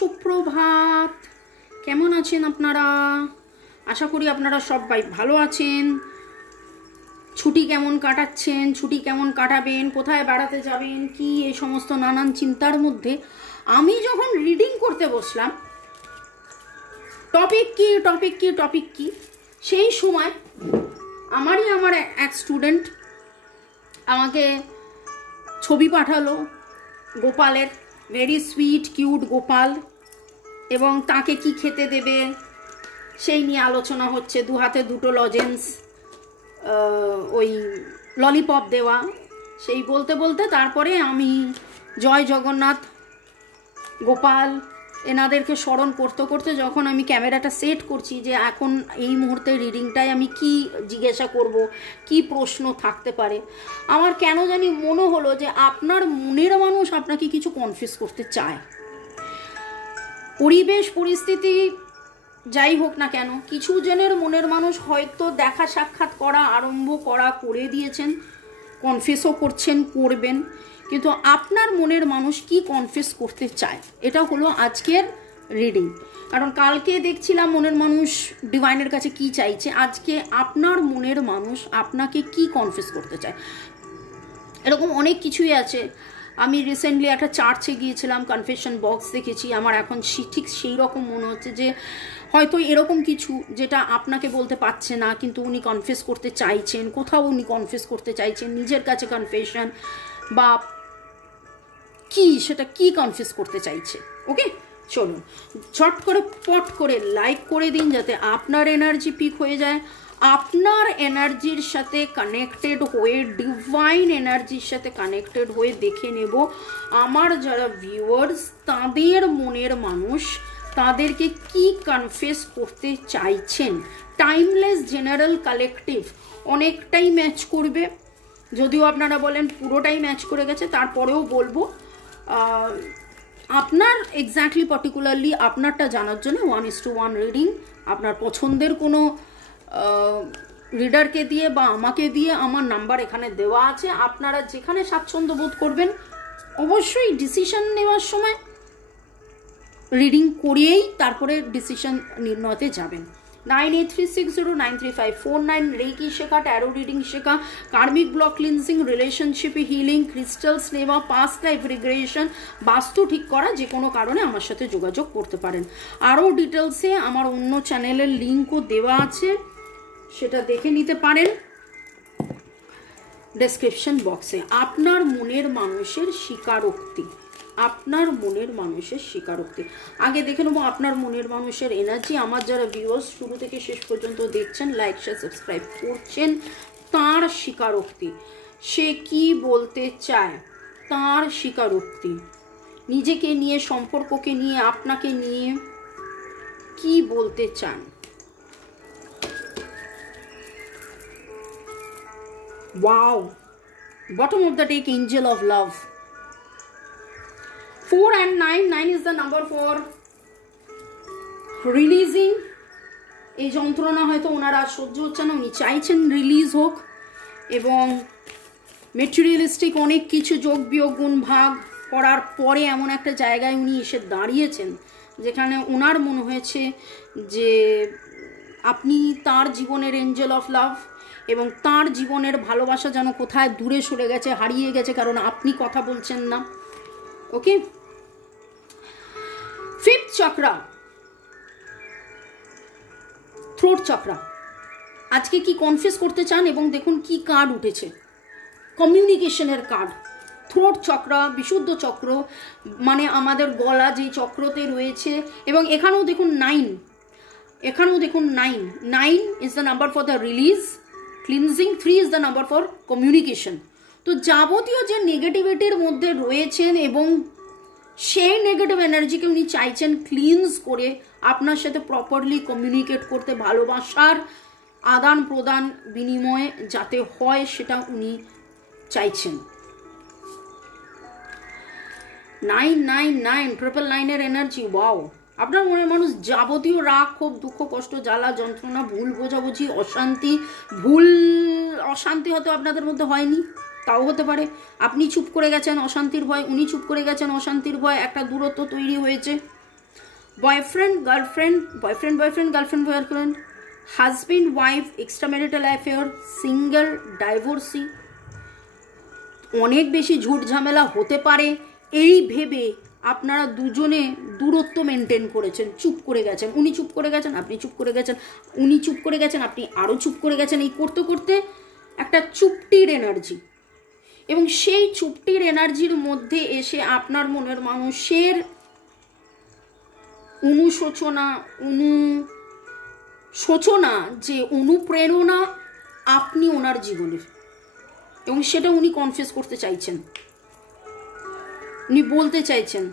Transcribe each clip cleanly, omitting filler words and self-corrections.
সুপ্রভাত। কেমন আছেন আপনারা? আশা করি আপনারা সবাই ভালো আছেন। ছুটি কেমন কাটাচ্ছেন, ছুটি কেমন কাটাবেন, কোথায় বেড়াতে যাবেন, কি এই সমস্ত নানান চিন্তার মধ্যে আমি যখন রিডিং করতে বসলাম, টপিক কি সেই সময় আমার এক স্টুডেন্ট আমাকে ছবি পাঠালো গোপালের, ভেরি সুইট কিউট গোপাল, এবং তাকে কি খেতে দেবে সেই নিয়ে আলোচনা হচ্ছে। দু হাতে দুটো লজেন্স, ওই ললিপপ দেওয়া, সেই বলতে বলতে তারপরে আমি জয় জগন্নাথ, গোপাল এনাদেরকে স্মরণ করতে করতে যখন আমি ক্যামেরাটা সেট করছি যে এখন এই মুহূর্তে রিডিংটায় আমি কি জিজ্ঞাসা করব, কি প্রশ্ন থাকতে পারে, আমার কেন জানি মনে হলো যে আপনার মনের মানুষ আপনাকে কিছু কনফিউজ করতে চায়। পরিবেশ পরিস্থিতি যাই হোক না কেন, কিছু জনের মনের মানুষ হয়তো দেখা সাক্ষাৎ করা আরম্ভ করে দিয়েছেন, কনফিউজও করছেন, করবেন, কিন্তু আপনার মনের মানুষ কি কনফিউজ করতে চায় এটা হলো আজকের রিডিং। কারণ কালকে দেখছিলাম মনের মানুষ ডিভাইনের কাছে কি চাইছে, আজকে আপনার মনের মানুষ আপনাকে কি কনফিউজ করতে চায়। এরকম অনেক কিছুই আছে। আমি রিসেন্টলি একটা চার্চে গিয়েছিলাম, কনফেশন বক্স দেখেছি, আমার এখন ঠিক সেই রকম মনে হচ্ছে যে হয়তো এরকম কিছু যেটা আপনাকে বলতে পারছে না কিন্তু উনি কনফেস করতে চাইছেন, কোথাও উনি কনফেস করতে চাইছেন, নিজের কাছে কনফেশন বা কি, সেটা কি কনফেস করতে চাইছে। ওকে, চলুন চট করে পট করে লাইক করে দিন যাতে আপনার এনার্জি পিক হয়ে যায়। আপনার এনার্জির সাথে কানেক্টেড হয়ে, ডিভাইন এনার্জির সাথে কানেক্টেড হয়ে দেখে নেব আমার যারা ভিউয়ার্স তাদের মনের মানুষ তাদেরকে কি কনফেস করতে চাইছেন। টাইমলেস জেনারেল কালেকটিভ অনেকটাই ম্যাচ করবে, যদিও আপনারা বলেন পুরোটাই ম্যাচ করে গেছে, তারপরেও বলবো আপনার এক্স্যাক্টলি পার্টিকুলারলি আপনারটা জানার জন্য 1:1 রিডিং আপনার পছন্দের কোনো রিডারকে দিয়ে বা আমাকে দিয়ে, আমার নাম্বার এখানে দেওয়া আছে, আপনারা যেখানে স্বাচ্ছন্দ্য বোধ করবেন অবশ্যই ডিসিশন নেওয়ার সময় রিডিং করিয়েই তারপরে ডিসিশন নির্ণয়তে যাবেন। 9836093549 রেকি শেখা, ট্যারো রিডিং শেখা, karmic block cleansing, relationship healing, crystals নেওয়া, পাস্ট লাইফ রিগ্রেশন, বাস্তু ঠিক করা, যে কোনো কারণে আমার সাথে যোগাযোগ করতে পারেন। আরও ডিটেলসে আমার অন্য চ্যানেলের লিঙ্কও দেওয়া আছে, সেটা দেখে নিতে পারেন ডেসক্রিপশন বক্সে। আপনার মনের মানুষের স্বীকারোক্তি, আপনার মনের মানুষের স্বীকারোক্তি। আগে দেখে নেবো আপনার মনের মানুষের এনার্জি। আমার যারা ভিউয়ার্স শুরু থেকে শেষ পর্যন্ত দেখছেন, লাইক শেয়ার সাবস্ক্রাইব করছেন, তার স্বীকারোক্তি, সে কি বলতে চায়, তার স্বীকারোক্তি, নিজেকে নিয়ে, সম্পর্ককে নিয়ে, আপনাকে নিয়ে কি বলতে চান। Wow, bottom of the deck, angel of love, 4 and 9. 9 is the number for releasing. এই যন্ত্রণা হয়তো ওনারা সহ্য হচ্ছে না, উনি চাইছেন রিলিজ হোক, এবং মেটেরিয়ালিস্টিক অনেক কিছু যোগ বিয়োগ গুণ ভাগ করার পরে এমন একটা জায়গায় উনি এসে দাঁড়িয়েছেন যেখানে ওনার মনে হয়েছে যে আপনি তার জীবনের এঞ্জেল অফ লাভ, এবং তার জীবনের ভালোবাসা যেন কোথায় দূরে সরে গেছে, হারিয়ে গেছে, কারণ আপনি কথা বলছেন না। ওকে, ফিফথ চক্রা, থ্রোট চক্রা, আজকে কি কনফেস করতে চান, এবং দেখুন কি কার্ড উঠেছে, কমিউনিকেশনের কার্ড। থ্রোট চক্রা, বিশুদ্ধ চক্র, মানে আমাদের গলা যে চক্রতে রয়েছে, এবং এখানেও দেখুন 9, এখানেও দেখুন 9। 9 is the number for the release, cleansing. 3 is the number for communication. তো যাবতীয় যে নেগেটিভিটির মধ্যে রয়েছেন এবং সেই নেগেটিভ এনার্জিকে উনি চাইছেন ক্লিনজ করে আপনার সাথে প্রপারলি কমিউনিকেট করতে, ভালোবাসার আদান প্রদান বিনিময়ে যাতে হয় সেটা উনি চাইছেন। 999 999 এনার্জি, ওয়াও। আপনার মনের মানুষ যাবতীয় রাগ, ক্ষোভ, দুঃখ, কষ্ট, জ্বালা, যন্ত্রণা, ভুল বোঝাবুঝি, অশান্তি, অশান্তি হয়তো আপনাদের মধ্যে হয়নি, তাও হতে পারে। আপনি চুপ করে গেছেন অশান্তির ভয়, উনি চুপ করে গেছেন অশান্তির ভয়, একটা দূরত্ব তৈরি হয়েছে। Boyfriend girlfriend, boyfriend boyfriend, girlfriend girlfriend, husband wife, extramarital affair, single, divorcee, অনেক বেশি ঝুট ঝামেলা হতে পারে এই ভেবে আপনারা দুজনে দূরত্ব মেনটেন করেছেন, চুপ করে গেছেন, উনি চুপ করে গেছেন, আপনি চুপ করে গেছেন, উনি চুপ করে গেছেন, আপনি আরও চুপ করে গেছেন। এই করতে করতে একটা চুপটির এনার্জি, এবং সেই চুপটির এনার্জির মধ্যে এসে আপনার মনের মানুষের অনুশোচনা যে অনুপ্রেরণা আপনি ওনার জীবনের, এবং সেটা উনি কনফেস করতে চাইছেন, উনি বলতে চাইছেন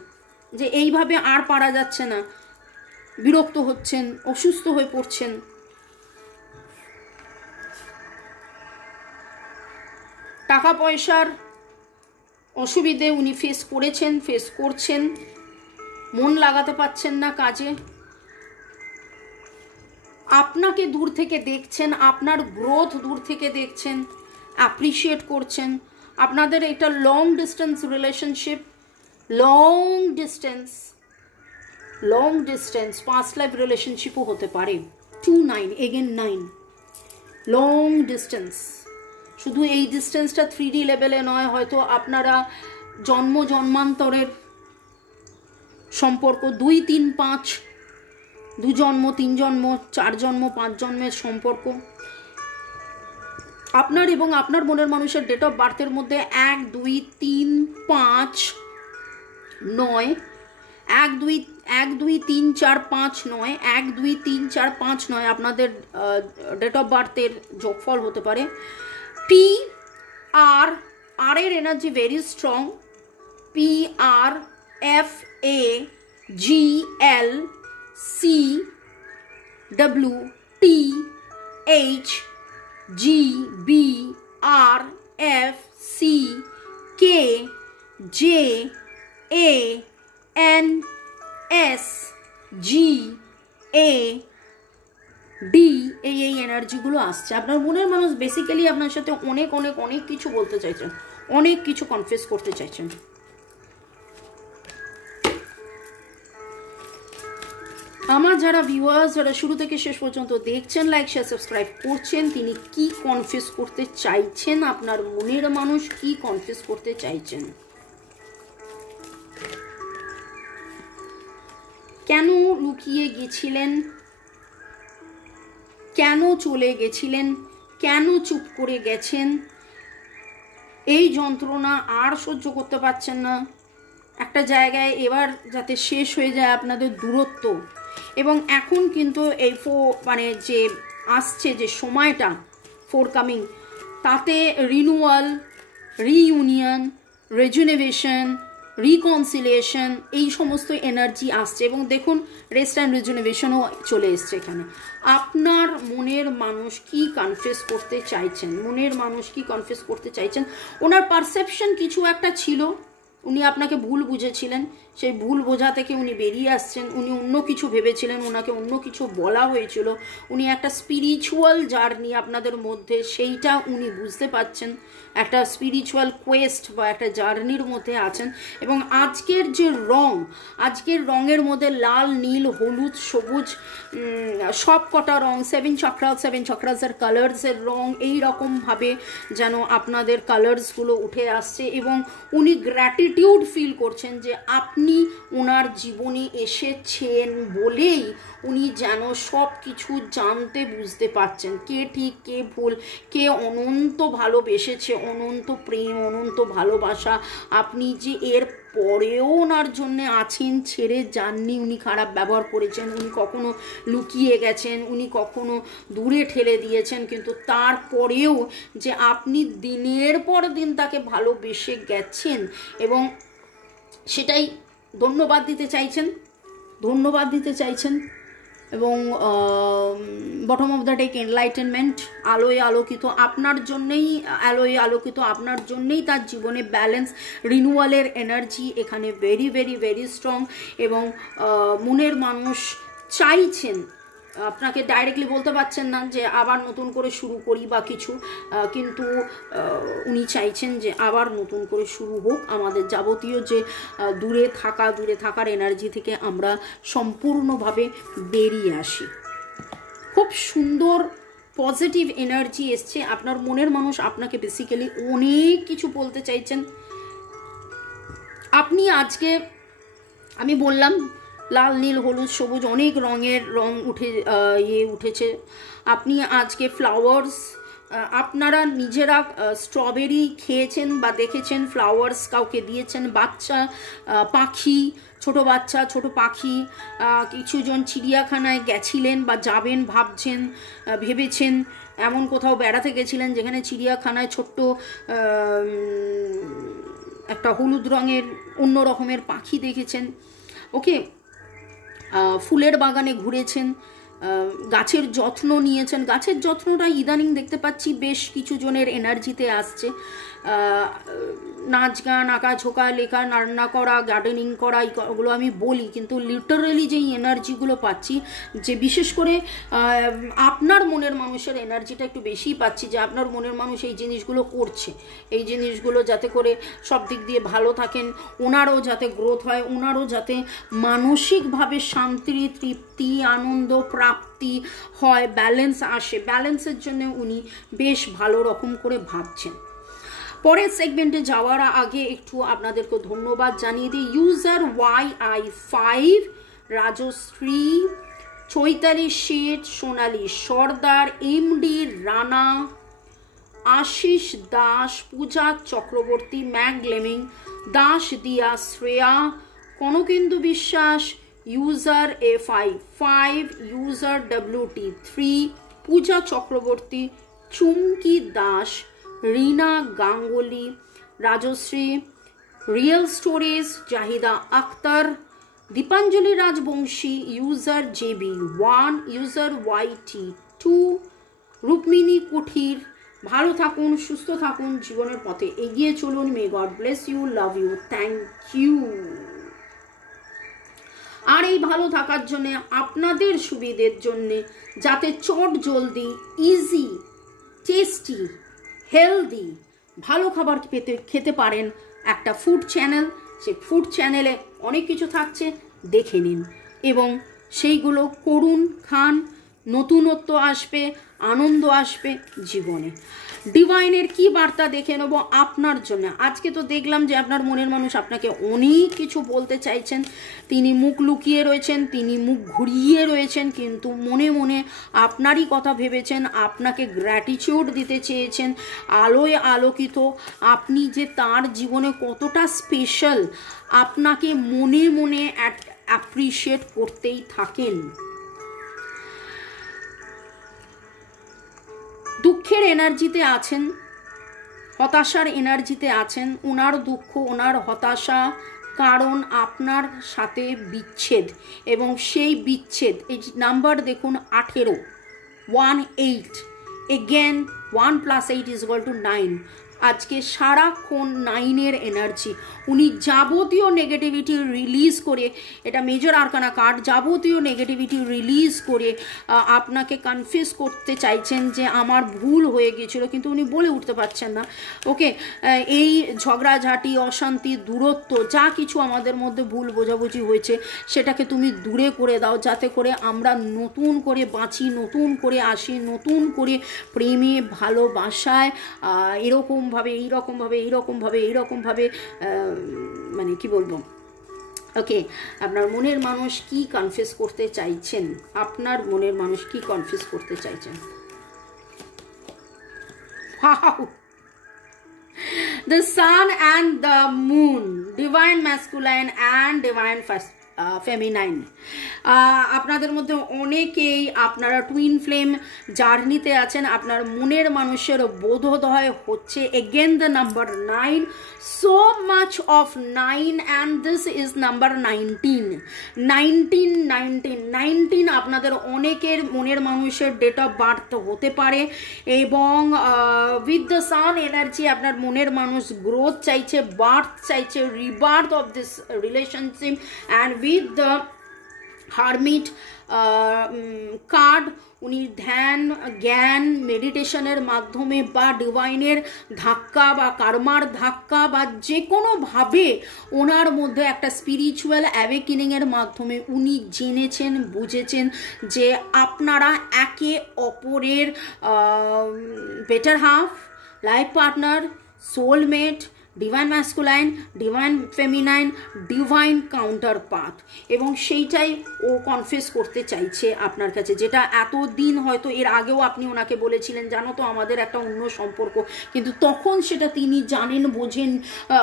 যে এইভাবে আর পারা যাচ্ছে না, বিরক্ত হচ্ছেন, অসুস্থ হয়ে পড়ছেন। টাকা পয়সার অসুবিধে উনি ফেস করেছেন, ফেস করছেন, মন লাগাতে পারছেন না কাজে, আপনাকে দূর থেকে দেখছেন, আপনার গ্রোথ দূর থেকে দেখছেন, অ্যাপ্রিসিয়েট করছেন। আপনাদের এটা long distance relationship, long distance past life রিলেশনশিপও হতে পারে। 2 9 এগেন 9, লং ডিস্টেন্স। শুধু এই ডিস্টেন্সটা 3D লেভেলে নয়, হয়তো আপনারা জন্মান্তরের সম্পর্ক, 2 3 5, 2 জন্ম, 3 জন্ম, 4 জন্ম, 5 জন্মের সম্পর্ক। আপনার এবং আপনার মনের মানুষের ডেট অফ বার্থের মধ্যে 1 2 3 5 9, 1 2 3 4 5 9, 1 2 3 4 5 9 আপনাদের ডেট অফ বার্থের যোগফল হতে পারে। পি আর, আর এর energy very strong. P R F A G L C W T H G B R F C K J A N S G A D, এই এনার্জিগুলো আসছে। আপনার মনের মানুষ বেসিক্যালি আপনার সাথে অনেক অনেক অনেক কিছু বলতে চাইছেন, অনেক কিছু কনফেস করতে চাইছেন। আমার যারা ভিউয়ার্স, যারা শুরু থেকে শেষ পর্যন্ত দেখছেন, লাইক শেয়ার সাবস্ক্রাইব করছেন, তিনি কি কনফেস করতে চাইছেন, আপনার মনের মানুষ কি কনফেস করতে চাইছেন, কেন লুকিয়ে গেছিলেন, কেন চলে গেছিলেন, কেন চুপ করে গেছেন, এই যন্ত্রণা আর সহ্য করতে পারছেন না, একটা জায়গায় এবার যাতে শেষ হয়ে যায় আপনাদের দূরত্ব। এবং এখন কিন্তু এই যে আসছে যে সময়টা ফোরকামিং, তাতে রিনিউয়াল, রিইউনিয়ন, রেজুনেভেশন, রিকনসিলিয়েশন, এই সমস্ত এনার্জি আসছে। এবং দেখুন রেস্ট অ্যান্ড রেজুনেভেশনও চলে এসছে এখানে। আপনার মনের মানুষ কি কনফেস করতে চাইছেন, মনের মানুষ কি কনফেস করতে চাইছেন। ওনার পারসেপশন কিছু একটা ছিল, উনি আপনাকে ভুল বুঝেছিলেন, সেই ভুল বোঝা থেকে উনি বেরিয়ে আসছেন। উনি অন্য কিছু ভেবেছিলেন, ওনাকে অন্য কিছু বলা হয়েছিল, উনি একটা স্পিরিচুয়াল জার্নি আপনাদের মধ্যে, সেইটা উনি বুঝতে পারছেন, একটা স্পিরিচুয়াল কোয়েস্ট বা একটা জার্নির মধ্যে আছেন। এবং আজকের যে রং, আজকের রঙের মধ্যে লাল, নীল, হলুদ, সবুজ, সব কটা রং, 7 চক্রাসের কালার্সের রং এইরকমভাবে যেন আপনাদের কালার্সগুলো উঠে আসছে। এবং উনি গ্র্যাটিটিউড ফিল করছেন যে আপনি ওনার জীবনে এসেছেন বলেই উনি যেন সব কিছু জানতে বুঝতে পারছেন, কে ঠিক কে ভুল, কে অনন্ত ভালোবেসেছে, অনন্ত প্রেম, অনন্ত ভালোবাসা। আপনি যে এর পরেও ওনার জন্য আছেন, ছেড়ে যাননি, উনি খারাপ ব্যবহার করেছেন, উনি কখনো লুকিয়ে গেছেন, উনি কখনো দূরে ঠেলে দিয়েছেন, কিন্তু তারপরেও যে আপনি দিনের পর দিন তাকে ভালোবেসে গেছেন এবং সেটাই ধন্যবাদ দিতে চাইছেন। এবং bottom of the deck enlightenment, আলোয় আলোকিত আপনার জন্যেই তার জীবনে ব্যালেন্স, রিনিউয়ালের এনার্জি এখানে ভেরি ভেরি ভেরি স্ট্রং। এবং মনের মানুষ চাইছেন আপনাকে ডাইরেক্টলি বলতে পারছেন না যে আবার নতুন করে শুরু করি বা কিছু, কিন্তু উনি চাইছেন যে আবার নতুন করে শুরু হোক, আমাদের যাবতীয় যে দূরে থাকার এনার্জি থেকে আমরা সম্পূর্ণভাবে বেরিয়ে আসি। খুব সুন্দর পজিটিভ এনার্জি এসছে। আপনার মনের মানুষ আপনাকে বেসিক্যালি অনেক কিছু বলতে চাইছেন। আপনি আজকে, আমি বললাম লাল, নীল, হলুদ, সবুজ, অনেক রং উঠেছে। আপনি আজকে ফ্লাওয়ার্স, আপনারা নিজেরা স্ট্রবেরি খেয়েছেন বা দেখেছেন, ফ্লাওয়ার্স কাউকে দিয়েছেন, বাচ্চা পাখি, ছোট বাচ্চা, ছোট পাখি, কিছুজন চিড়িয়াখানায় গেছিলেন বা যাবেন ভেবেছেন, এমন কোথাও বেড়াতে গেছিলেন যেখানে চিড়িয়াখানায় ছোট্ট একটা হলুদ রঙের অন্য রকমের পাখি দেখেছেন। ওকে, ফুলের বাগানে ঘুরেছেন, গাছের যত্ন নিয়েছেন। গাছের যত্নটা ইদানিং দেখতে পাচ্ছি বেশ কিছু জনের এনার্জিতে আসছে। নাচ গান, আঁকা ঝোঁকা, লেখা, রান্না করা, গার্ডেনিং করা, এগুলো আমি বলি, কিন্তু লিটারালি যেই এনার্জিগুলো পাচ্ছি, যে বিশেষ করে আপনার মনের মানুষের এনার্জিটা একটু বেশি পাচ্ছি, যে আপনার মনের মানুষ এই জিনিসগুলো করছে, এই জিনিসগুলো যাতে করে সব দিক দিয়ে ভালো থাকেন, ওনারও যাতে গ্রোথ হয়, ওনারও যাতে মানসিকভাবে শান্তি, তৃপ্তি, আনন্দ, প্রাপ্তি হয়, ব্যালেন্স আসে। ব্যালেন্সের জন্য উনি বেশ ভালো রকম করে ভাবছেন। পরের সেগমেন্টে যাওয়ার আগে একটু আপনাদেরকে ধন্যবাদ জানিয়ে দিই। User YI5, Rajashree, Chaitali Sheth, Sonali Sardar, MD Rana, Ashis Das, Puja Chakraborty, ম্যাগলেমিং, Das Dia, Shreya, Kanakendu Biswas, user FI5, user WT3, Puja Chakraborty, Chumki Das, Rina Ganguly, Rajashree, real stories, Zahida Akter, Dipanjali Rajbongshi, user JB1, user YT2, Rukmini Kuthir. ভালো থাকুন, সুস্থ থাকুন, জীবনের পথে এগিয়ে চলুন। May God bless you, love you, thank you. আর এই ভালো থাকার জন্যে, আপনাদের সুবিধের জন্যে, যাতে চট জলদি, ইজি, টেস্টি, হেলদি ভালো খাবার খেতে পারেন, একটা ফুড চ্যানেল, সেই ফুড চ্যানেলে অনেক কিছু থাকছে, দেখে নিন এবং সেইগুলো করুন, খান, নতুনত্ব আসবে, আনন্দ আসবে জীবনে। ডিভাইনের কি বার্তা দেখে নেব আপনার জন্য। আজকে তো দেখলাম যে আপনার মনের মানুষ আপনাকে অনেক কিছু বলতে চাইছেন, তিনি মুখ লুকিয়ে রয়েছেন, তিনি মুখ ঘুরিয়ে রয়েছেন, কিন্তু মনে মনে আপনারই কথা ভেবেছেন, আপনাকে গ্র্যাটিটিউড দিতে চেয়েছেন, আলোয় আলোকিত, আপনি যে তার জীবনে কতটা স্পেশাল, আপনাকে মনে মনে অ্যাপ্রিশিয়েট করতেই থাকেন। দুঃখের এনার্জিতে আছেন, হতাশার এনার্জিতে আছেন। ওনার দুঃখ, ওনার হতাশা কারণ আপনার সাথে বিচ্ছেদ, এবং সেই বিচ্ছেদ, এই নাম্বার দেখুন 18, 18, এগেন 1 + 8 = 9। আজকে সারাক্ষণ 9-এর এনার্জি। উনি যাবতীয় নেগেটিভিটি রিলিজ করে, এটা মেজর আরকানা কার্ড, যাবতীয় নেগেটিভিটি রিলিজ করে আপনাকে কনফিউজ করতে চাইছেন যে আমার ভুল হয়ে গিয়েছিল, কিন্তু উনি বলে উঠতে পারছেন না। ওকে, এই ঝগড়াঝাটি, অশান্তি, দূরত্ব, যা কিছু আমাদের মধ্যে ভুল বোঝাবুঝি হয়েছে, সেটাকে তুমি দূরে করে দাও, যাতে করে আমরা নতুন করে বাঁচি, নতুন করে আসি, নতুন করে প্রেমে, ভালোবাসায়, এইরকমভাবে মানে কি বলবো। ওকে, আপনার মনের মানুষ কি কনফিউজ করতে চাইছেন, আপনার মনের মানুষ কি কনফিউজ করতে চাইছেন। The sun and the moon, divine masculine and divine feminine. আপনাদের মধ্যে অনেকেই আপনারা টুইন ফ্লেম জার্নিতে আছেন। আপনার মনের মানুষের বোধোদয় হচ্ছে again the number 9, so much of 9, and this is number 19 আপনাদের অনেকের মনের মানুষের ডেট অফ বার্থ হতে পারে, এবং উইথ দ্য সান এনার্জি আপনার মনের মানুষ গ্রোথ চাইছে, বার্থ চাইছে, rebirth of this relationship, and with the hermit card, উনি ধ্যান জ্ঞান মেডিটেশনের মাধ্যমে বা ডিভাইনের ধাক্কা বা কার্মার ধাক্কা বা যে কোনোভাবে ওনার মধ্যে একটা স্পিরিচুয়াল অ্যাওয়েকেনিংয়ের মাধ্যমে উনি জেনেছেন বুঝেছেন যে আপনারা একে অপরের better half, life partner, soulmate, divine masculine, divine feminine, divine counter part, এবং সেইটাই ও কনফেস করতে চাইছে আপনার কাছে, যেটা এতদিন হয়তো এর আগেও আপনি ওনাকে বলেছিলেন জানো তো আমাদের একটা অন্য সম্পর্ক, কিন্তু তখন সেটা তিনি জানেন বোঝেন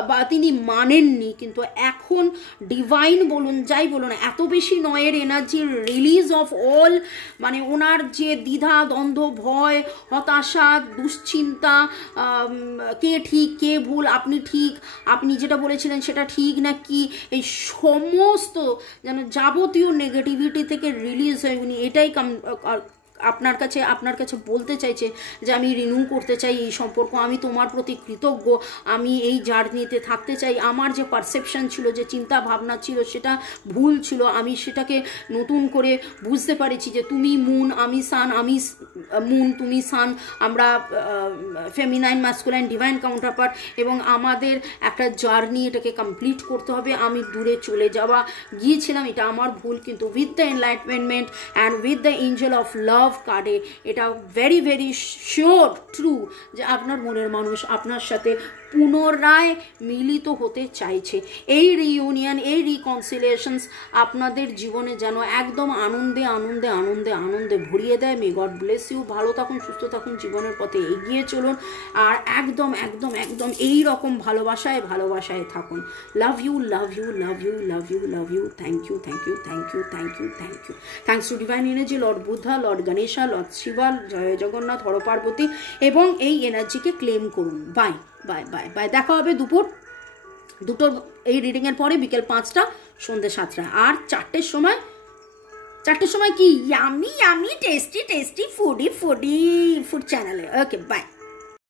বা তিনি মানেননি, কিন্তু এখন ডিভাইন বলুন যাই বলুন এত বেশি নয়ের এনার্জির রিলিজ অফ অল, মানে ওনার যে দ্বিধা দ্বন্দ্ব ভয় হতাশা দুশ্চিন্তা, কে ঠিক কে ভুল, আপনি ঠিক আপনি যেটা বলেছিলেন সেটা ঠিক না কি, এই সমস্ত যেন যাবতীয় নেগেটিভিটি থেকে রিলিজ হয় উনি এটাই আপনার কাছে বলতে চাইছে যে আমি রিনিউ করতে চাই এই সম্পর্ক, আমি তোমার প্রতি কৃতজ্ঞ, আমি এই জার্নিতে থাকতে চাই, আমার যে পারসেপশন ছিল যে চিন্তা ভাবনা ছিল সেটা ভুল ছিল, আমি সেটাকে নতুন করে বুঝতে পারেছি যে তুমি মুন আমি সান, আমি মুন তুমি সান, আমরা ফেমিনাইন ম্যাসকুলাইন ডিভাইন কাউন্টারপার্ট, এবং আমাদের একটা জার্নি এটাকে কমপ্লিট করতে হবে, আমি দূরে চলে যাওয়া গিয়েছিলাম এটা আমার ভুল, কিন্তু with the enlightenment and with the Angel of love কার্ডে এটা ভেরি ভেরি শিওর ট্রু যে আপনার মনের মানুষ আপনার সাথে পুনরায় মিলিত হতে চাইছে। এই রিইউনিয়ন এই রিকনসিলিয়েশনস আপনাদের জীবনে যেন একদম আনন্দে আনন্দে আনন্দে আনন্দে ভরিয়ে দেয়। মে গড ব্লেস ইউ, ভালো থাকুন সুস্থ থাকুন, জীবনের পথে এগিয়ে চলুন, আর একদম একদম একদম এই রকম ভালোবাসায় ভালোবাসায় থাকুন। Love you love you love you love you love you, thank you thank you thank you thank you thank you, thanks to divine energy, Lord Buddha, Lord Ganesha, Lord Shiva, জয় জগন্নাথ, হর পার্বতী, এবং এই এনার্জিকে ক্লেম করুন। বাই বাই বাই বাই, দেখা হবে দুটোর এই রিডিংয়ের পরে বিকেল 5টা সন্ধ্যে 7টা, আর 4টের সময় কি yummy yummy tasty tasty food চ্যানেলে। Okay by.